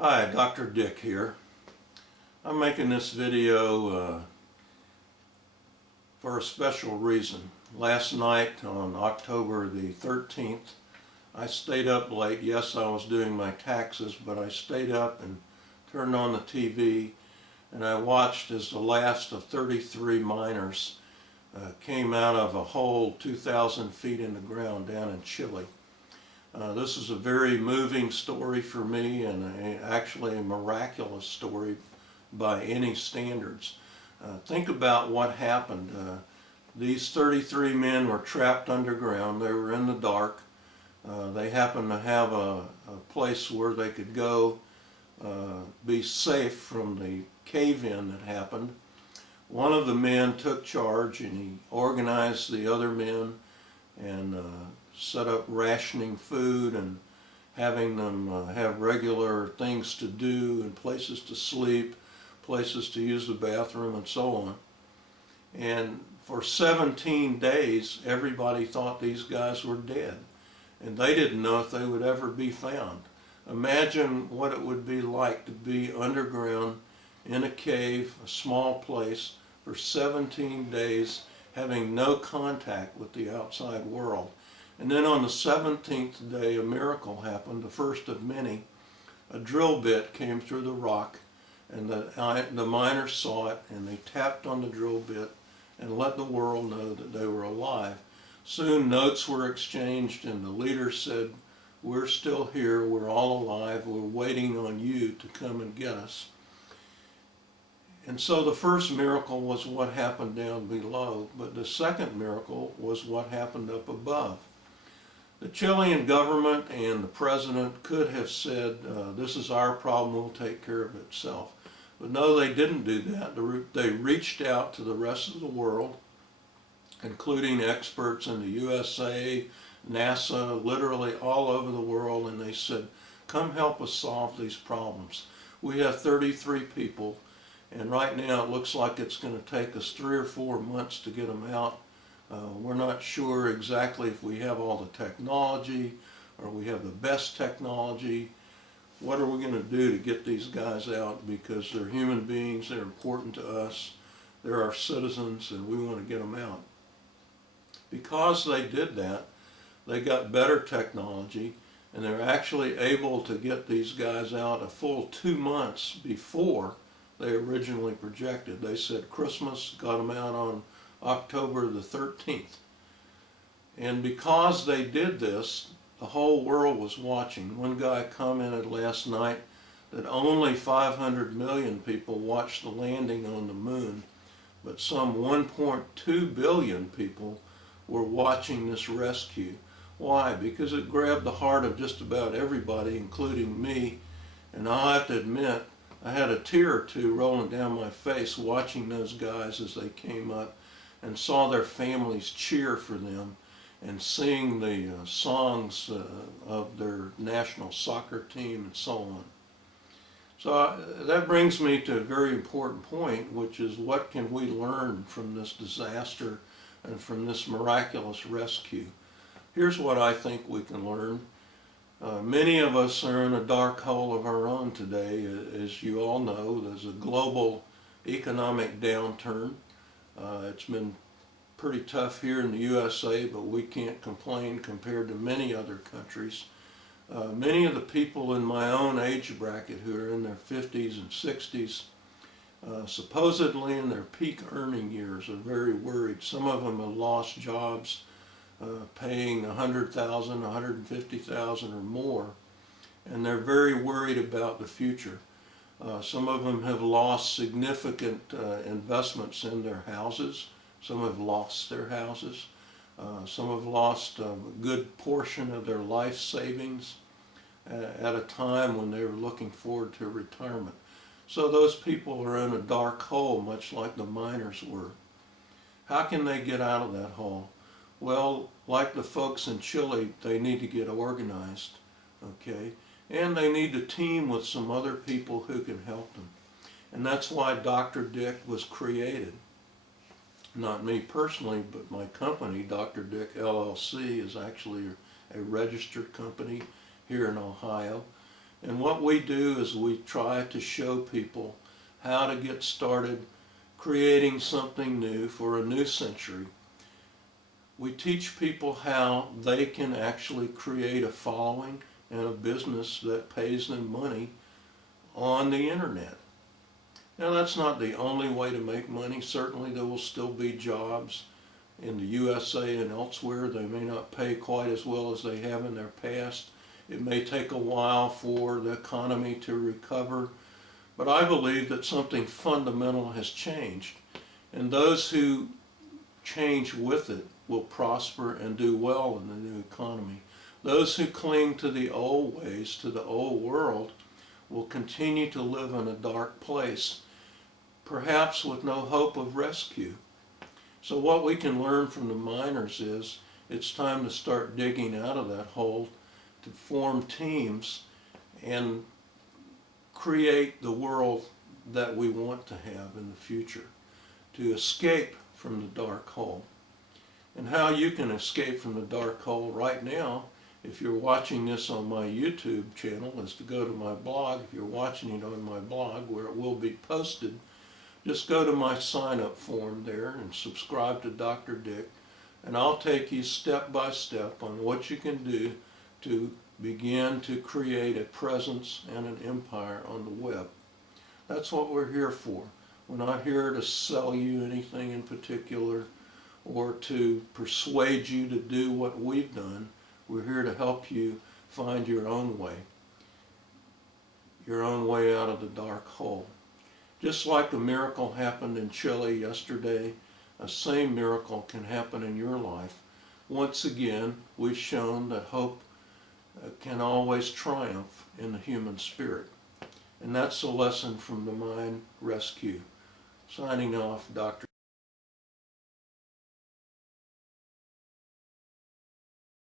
Hi, Dr. Dick here. I'm making this video for a special reason. Last night on October the 13th, I stayed up late. Yes, I was doing my taxes, but I stayed up and turned on the TV and I watched as the last of 33 miners came out of a hole 2,000 feet in the ground down in Chile. This is a very moving story for me and actually a miraculous story by any standards. Think about what happened. These 33 men were trapped underground. They were in the dark. They happened to have a place where they could go be safe from the cave-in that happened. One of the men took charge and he organized the other men and set up rationing food and having them have regular things to do and places to sleep, places to use the bathroom and so on. And for 17 days everybody thought these guys were dead and they didn't know if they would ever be found. Imagine what it would be like to be underground in a cave, a small place, for 17 days having no contact with the outside world. And then on the 17th day a miracle happened, the first of many. A drill bit came through the rock and the miners saw it and they tapped on the drill bit and let the world know that they were alive. Soon notes were exchanged and the leader said, "We're still here, we're all alive, we're waiting on you to come and get us." And so the first miracle was what happened down below, but the second miracle was what happened up above. The Chilean government and the president could have said, this is our problem, we'll take care of itself. But no, they didn't do that. They reached out to the rest of the world, including experts in the USA, NASA, literally all over the world, and they said, come help us solve these problems. We have 33 people, and right now it looks like it's going to take us 3 or 4 months to get them out. We're not sure exactly if we have all the technology or we have the best technology. What are we going to do to get these guys out? Because they're human beings, they're important to us, they're our citizens, and we want to get them out. Because they did that, they got better technology, and they're actually able to get these guys out a full 2 months before they originally projected. They said Christmas, got them out on October the 13th. And because they did this, the whole world was watching. One guy commented last night that only 500 million people watched the landing on the moon, but some 1.2 billion people were watching this rescue. Why? Because it grabbed the heart of just about everybody, including me. And I have to admit, I had a tear or two rolling down my face watching those guys as they came up and saw their families cheer for them and sing the songs of their national soccer team and so on. So that brings me to a very important point, which is what can we learn from this disaster and from this miraculous rescue? Here's what I think we can learn. Many of us are in a dark hole of our own today. As you all know, there's a global economic downturn. It's been pretty tough here in the USA, but we can't complain compared to many other countries. Many of the people in my own age bracket who are in their 50s and 60s, supposedly in their peak earning years, are very worried. Some of them have lost jobs paying $100,000, $150,000 or more, and they're very worried about the future. Some of them have lost significant investments in their houses. Some have lost their houses. Some have lost a good portion of their life savings at a time when they were looking forward to retirement. So those people are in a dark hole, much like the miners were. How can they get out of that hole? Well, like the folks in Chile, they need to get organized, okay? And they need to team with some other people who can help them. And that's why Dr. Dick was created. Not me personally, but my company, Dr. Dick LLC, is actually a registered company here in Ohio. And what we do is we try to show people how to get started creating something new for a new century. We teach people how they can actually create a following and a business that pays them money on the internet. Now, that's not the only way to make money. Certainly there will still be jobs in the USA and elsewhere. They may not pay quite as well as they have in their past. It may take a while for the economy to recover, but I believe that something fundamental has changed, and those who change with it will prosper and do well in the new economy. Those who cling to the old ways, to the old world, will continue to live in a dark place, perhaps with no hope of rescue. So what we can learn from the miners is it's time to start digging out of that hole, to form teams and create the world that we want to have in the future, to escape from the dark hole. And how you can escape from the dark hole right now, if you're watching this on my YouTube channel, is to go to my blog. If you're watching it on my blog, where it will be posted, just go to my sign-up form there and subscribe to Dr. Dick, and I'll take you step by step on what you can do to begin to create a presence and an empire on the web. That's what we're here for. We're not here to sell you anything in particular or to persuade you to do what we've done. We're here to help you find your own way out of the dark hole. Just like a miracle happened in Chile yesterday, a same miracle can happen in your life. Once again, we've shown that hope can always triumph in the human spirit. And that's the lesson from the Mind Rescue. Signing off, Dr.